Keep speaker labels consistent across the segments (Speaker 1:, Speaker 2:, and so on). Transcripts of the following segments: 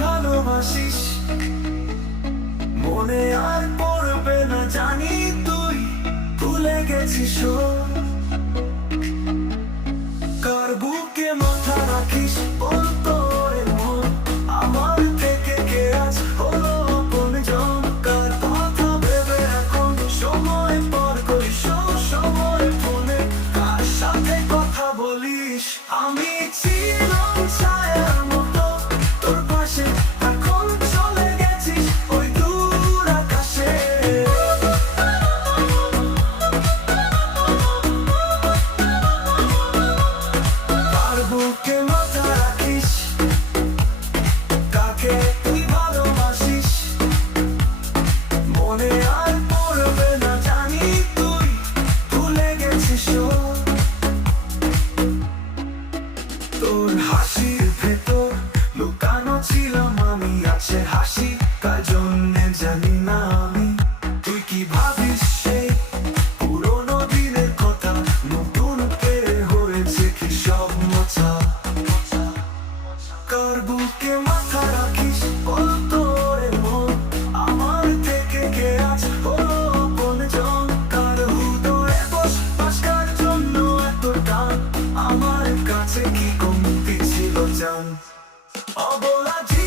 Speaker 1: ভালোবাসিস। মনে আর পড়বে না, জানি তুই ভুলে গেছিস। কার বুকে মাথা রাখিস বলতো রে মন। গেছিস তোর হাসি তার আমি। তুই কি ভাবিস পুরোনো দিনের কথা? নতুন করে হয়েছে কি সব মোছা কার বুকে মাথা coração. Ó oh, boladinho.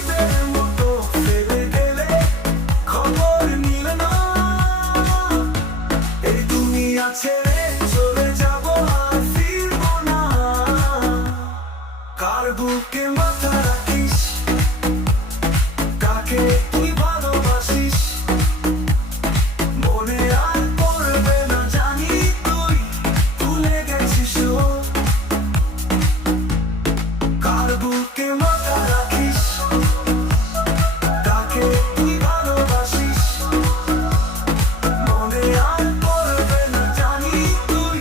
Speaker 1: আর পড়বে না জানি তুই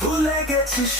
Speaker 1: ভুলে গেছিস